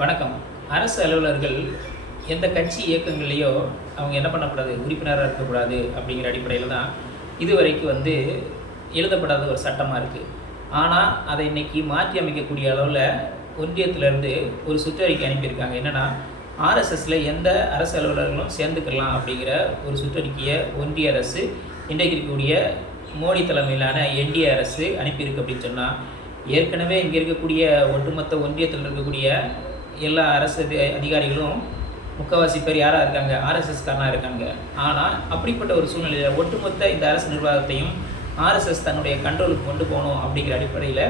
வணக்கம். அரசு அலுவலர்கள் எந்த கட்சி இயக்கங்கள்லேயோ அவங்க என்ன பண்ணக்கூடாது? உறுப்பினராக இருக்கக்கூடாது அப்படிங்கிற அடிப்படையில் தான் இதுவரைக்கும் வந்து எழுதப்படாத ஒரு சட்டமாக இருக்குது ஆனால் அதை இன்றைக்கி மாற்றி அமைக்கக்கூடிய அளவில் ஒன்றியத்திலேருந்து ஒரு சுற்றறிக்கை அனுப்பியிருக்காங்க. என்னென்னா ஆர்எஸ்எஸில் எந்த அரசு அலுவலர்களும் சேர்ந்துக்கலாம் அப்படிங்கிற ஒரு சுற்றறிக்கையை ஒன்றிய அரசு இன்றைக்கு இருக்கக்கூடிய மோடி தலைமையிலான என்டிஏ அரசு அனுப்பியிருக்கு அப்படின்னு சொன்னால் ஏற்கனவே இங்கே இருக்கக்கூடிய ஒட்டுமொத்த ஒன்றியத்தில் இருக்கக்கூடிய எல்லா அரசு அதிகாரிகளும் முக்கால்வாசி பேர் யாராக இருக்காங்க? ஆர்எஸ்எஸ் காரனாக இருக்காங்க. ஆனால் அப்படிப்பட்ட ஒரு சூழ்நிலையில் ஒட்டுமொத்த இந்த அரசு நிர்வாகத்தையும் ஆர்எஸ்எஸ் தன்னுடைய கண்ட்ரோலுக்கு கொண்டு போகணும் அப்படிங்கிற அடிப்படையில்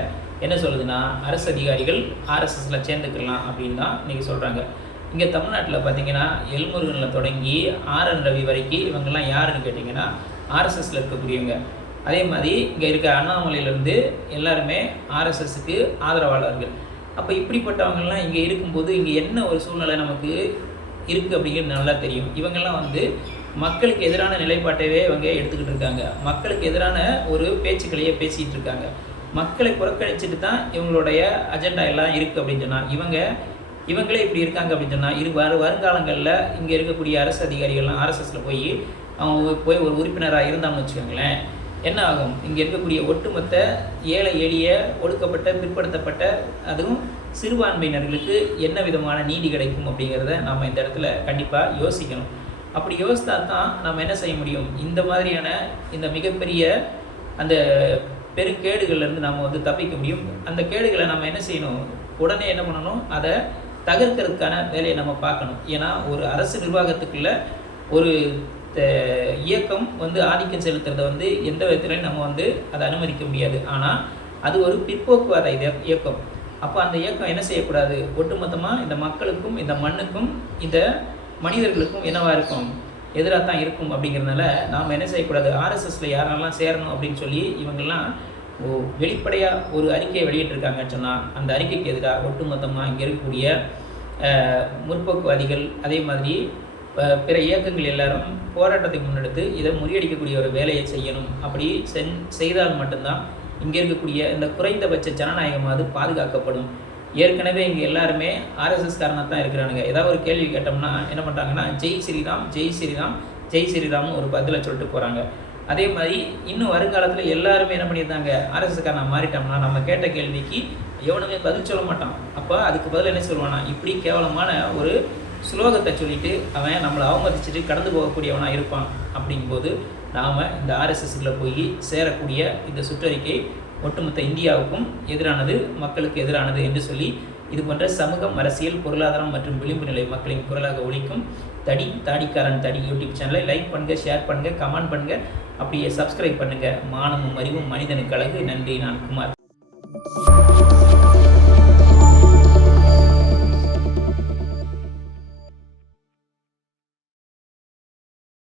என்ன சொல்லுதுன்னா அரசு அதிகாரிகள் ஆர்எஸ்எஸில் சேர்ந்துக்கலாம் அப்படின்னு தான் இன்றைக்கி சொல்கிறாங்க இங்கே தமிழ்நாட்டில் பார்த்தீங்கன்னா எல்முருகனில் தொடங்கி ஆர் என் ரவி வரைக்கும் இவங்கெல்லாம் யாருன்னு கேட்டிங்கன்னா ஆர்எஸ்எஸில் இருக்கக்கூடியவங்க. அதே மாதிரி இங்கே இருக்க அண்ணாமலையிலேருந்து எல்லாருமே ஆர்எஸ்எஸ்க்கு ஆதரவாளர்கள். அப்போ இப்படிப்பட்டவங்கெல்லாம் இங்கே இருக்கும்போது இங்கே என்ன ஒரு சூழ்நிலை நமக்கு இருக்குது அப்படிங்கிறது நல்லா தெரியும். இவங்கெல்லாம் வந்து மக்களுக்கு எதிரான நிலைப்பாட்டவே இவங்க எடுத்துக்கிட்டு இருக்காங்க. மக்களுக்கு எதிரான ஒரு பேச்சுக்களையே பேசிகிட்டு இருக்காங்க. மக்களை புறக்கணிச்சிட்டு தான் இவங்களுடைய அஜெண்டா எல்லாம் இருக்குது அப்படின்னு சொன்னால் இவங்க இவங்களே இப்படி இருக்காங்க அப்படின்னு சொன்னால் இரு வரு வருங்காலங்களில் இங்கே இருக்கக்கூடிய அரசு அதிகாரிகள்லாம் ஆர்எஸ்எஸில் போய் அவங்க போய் ஒரு உறுப்பினராக இருந்தாங்கன்னு வச்சுக்கோங்களேன். என்ன ஆகும்? இங்கே இருக்கக்கூடிய ஒட்டுமொத்த ஏழை எளிய ஒடுக்கப்பட்ட பிற்படுத்தப்பட்ட அதுவும் சிறுபான்மையினர்களுக்கு என்ன விதமான நீதி கிடைக்கும் அப்படிங்கிறத நாம் இந்த இடத்துல கண்டிப்பாக யோசிக்கணும். அப்படி யோசித்தா தான் நம்ம என்ன செய்ய முடியும்? இந்த மாதிரியான இந்த மிகப்பெரிய அந்த பெருங்கேடுகள்லேருந்து நம்ம வந்து தப்பிக்க முடியும். அந்த கேடுகளை நம்ம என்ன செய்யணும்? உடனே என்ன பண்ணணும்? அதை தகர்க்கிறதுக்கான வேலையை நம்ம பார்க்கணும். ஏன்னா ஒரு அரசு நிர்வாகத்துக்குள்ள ஒரு இயக்கம் வந்து ஆதிக்கம் செலுத்துறத வந்து எந்த விதத்துலையும் நம்ம வந்து அதை அனுமதிக்க முடியாது. ஆனால் அது ஒரு பிற்போக்குவாத இத- இயக்கம். அப்போ அந்த இயக்கம் என்ன செய்யக்கூடாது? ஒட்டுமொத்தமாக இந்த மக்களுக்கும் இந்த மண்ணுக்கும் இந்த மனிதர்களுக்கும் என்னவாக இருக்கும்? எதிராக தான் இருக்கும் அப்படிங்கிறதுனால நாம் என்ன செய்யக்கூடாது? ஆர்எஸ்எஸில் யாரெல்லாம் சேரணும் அப்படின்னு சொல்லி இவங்கெல்லாம் வெளிப்படையாக ஒரு அறிக்கையை வெளியிட்டிருக்காங்கன்னு சொன்னால் அந்த அறிக்கைக்கு எதிராக ஒட்டுமொத்தமாக இங்கே இருக்கக்கூடிய முற்போக்குவாதிகள் அதே மாதிரி பிற இயக்கங்கள் எல்லாரும் போராட்டத்தை முன்னெடுத்து இதை முறியடிக்கக்கூடிய ஒரு வேலையை செய்யணும். அப்படி செஞ் செய்தால் மட்டும்தான் இங்கே இருக்கக்கூடிய இந்த குறைந்தபட்ச ஜனநாயகமாவது பாதுகாக்கப்படும். ஏற்கனவே இங்கே எல்லாருமே ஆர்எஸ்எஸ் காரணம் தான் இருக்கிறானுங்க. ஏதாவது ஒரு கேள்வி கேட்டோம்னா என்ன பண்ணுறாங்கன்னா ஜெய் ஸ்ரீராம் ஜெய் ஸ்ரீராம் ஜெய் ஸ்ரீராம்னு ஒரு பதிலை சொல்லிட்டு போகிறாங்க அதே மாதிரி இன்னும் வருங்காலத்தில் எல்லாருமே என்ன பண்ணியிருந்தாங்க ஆர்எஸ்எஸ் காரணம் மாறிட்டோம்னா நம்ம கேட்ட கேள்விக்கு எவனுமே பதில் சொல்ல மாட்டான். அப்போ அதுக்கு பதில் என்ன சொல்லுவானா? இப்படி கேவலமான ஒரு ஸ்லோகத்தை சொல்லிட்டு அவன் நம்மளை அவமதிச்சுட்டு கடந்து போகக்கூடியவனாக இருப்பான் அப்படிங்கும்போது நாம் இந்த ஆர்எஸ்எஸ்ல போய் சேரக்கூடிய இந்த சுற்றறிக்கை ஒட்டுமொத்த இந்தியாவுக்கும் எதிரானது மக்களுக்கு எதிரானது என்று சொல்லி இது போன்ற சமூகம் அரசியல் பொருளாதாரம் மற்றும் விளிம்பு நிலை மக்களின் குரலாக ஒழிக்கும் தடி தாடிக்காரன் தடி யூடியூப் சேனலை லைக் பண்ணுங்கள் ஷேர் பண்ணுங்கள் கமெண்ட் பண்ணுங்கள் அப்படியே சப்ஸ்கிரைப் பண்ணுங்கள் மானமும் அறிவும் மனிதனுக்கு அழகு. நன்றி நான் குமார்.